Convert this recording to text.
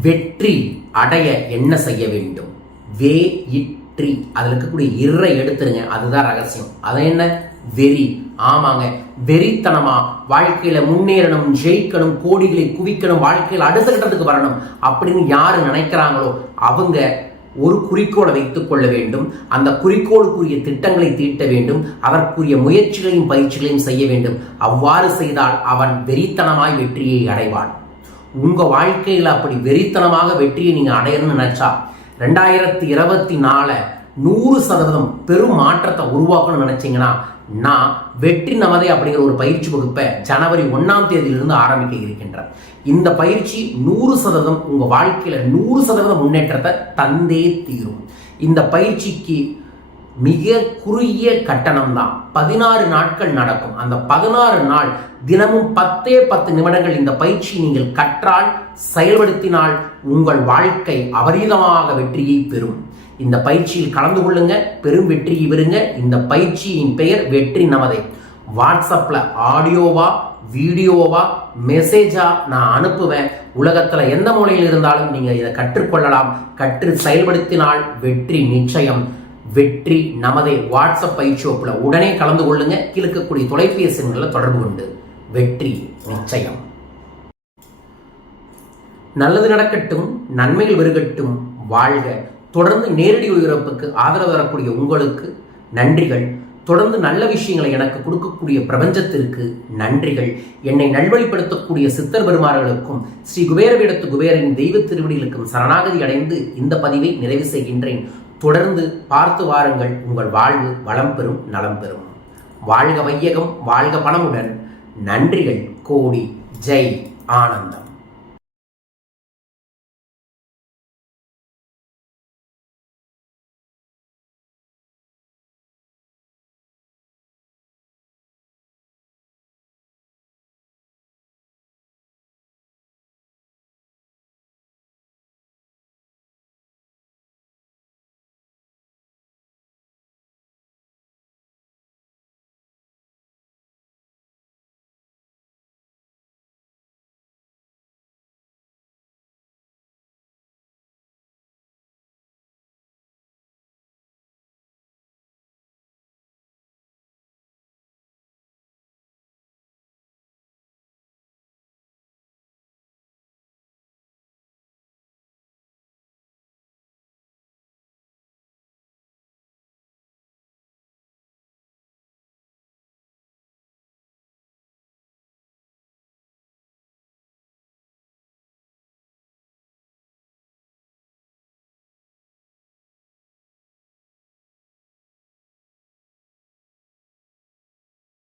வெற்றி அடைய என்ன செய்ய வேண்டும்? வே இற்றி. அதில் இருக்கக்கூடிய இறை எடுத்துருங்க. அதுதான் ரகசியம். அது என்ன? வெறி. ஆமாங்க. வெறித்தனமா வாழ்க்கையில முன்னேறணும் ஜெயிக்கணும் கோடிகளை குவிக்கணும் வாழ்க்கையில் அடுத்த கட்டத்துக்கு வரணும் அப்படின்னு யாரு நினைக்கிறாங்களோ அவங்க ஒரு குறிக்கோளை வைத்துக் கொள்ள வேண்டும். அந்த குறிக்கோளுக்குரிய திட்டங்களை தீட்ட வேண்டும். அதற்குரிய முயற்சிகளையும் பயிற்சிகளையும் செய்ய வேண்டும். அவ்வாறு செய்தால் அவன் வெறித்தனமாய் வெற்றியை அடைவான். உங்கள் வாழ்க்கையில் அப்படி வெறித்தனமாக வெற்றியை நீங்கள் அடையணும்னு நினச்சா ரெண்டாயிரத்தி இருபத்தி நாலு நூறு சதவீதம் பெரும் மாற்றத்தை உருவாக்கணும்னு நினச்சிங்கன்னா நான் வெற்றி நமதை அப்படிங்கிற ஒரு பயிற்சி வகுப்பை ஜனவரி ஒன்றாம் தேதியிலிருந்து ஆரம்பிக்க இருக்கின்றேன். இந்த பயிற்சி நூறு சதவீதம் உங்கள் வாழ்க்கையில் நூறு சதவீதம் முன்னேற்றத்தை தந்தே தீரும். இந்த பயிற்சிக்கு மிக குறுகிய கட்டணம் தான் பதினாறு நாட்கள் நடக்கும். அந்த பதினாறு நாள் தினமும் பத்தே பத்து நிமிடங்கள் இந்த பயிற்சி நீங்கள் கற்றால் செயல்படுத்தினால் உங்கள் வாழ்க்கை அபரீதமாக வெற்றியை பெறும். இந்த பயிற்சியில் கலந்து கொள்ளுங்க பெரும் வெற்றியை பெறுங்க. இந்த பயிற்சியின் பெயர் வெற்றி நமதே. வாட்ஸ்அப்பில் ஆடியோவா வீடியோவா மெசேஜா நான் அனுப்புவேன். உலகத்தில் எந்த மூலையில் இருந்தாலும் நீங்கள் இதை கற்றுக்கொள்ளலாம். கற்று செயல்படுத்தினால் வெற்றி நிச்சயம். வெற்றி நமதே வாட்ஸ்அப் பயிற்சி வகுப்புல உடனே கலந்து கொள்ளுங்க. கிழக்கக்கூடிய தொலைபேசி எண்களில் தொடர்பு கொண்டு வெற்றி நிச்சயம். நல்லது நடக்கட்டும் நன்மைகள் பெருகட்டும் வாழ்க. தொடர்ந்து நேரடி ஒளிபரப்புக்கு ஆதரவு தரக்கூடிய உங்களுக்கு நன்றிகள். தொடர்ந்து நல்ல விஷயங்களை எனக்கு கொடுக்கக்கூடிய பிரபஞ்சத்திற்கு நன்றிகள். என்னை நல்வழிப்படுத்தக்கூடிய சித்தர் பெருமார்களுக்கும் ஸ்ரீ குபேரவிடத்து குபேரின் தெய்வ திருவடிகளுக்கும் சரணாகதி அடைந்து இந்த பதிவை நிறைவு செய்கின்றேன். தொடர்ந்து பார்த்து வாருங்கள் உங்கள் வாழ்வு வளம் பெறும் நலம் பெறும். வாழ்க வையகம் வாழ்க பணமுடன் நன்றிகள் கோடி ஜெய் ஆனந்தம்.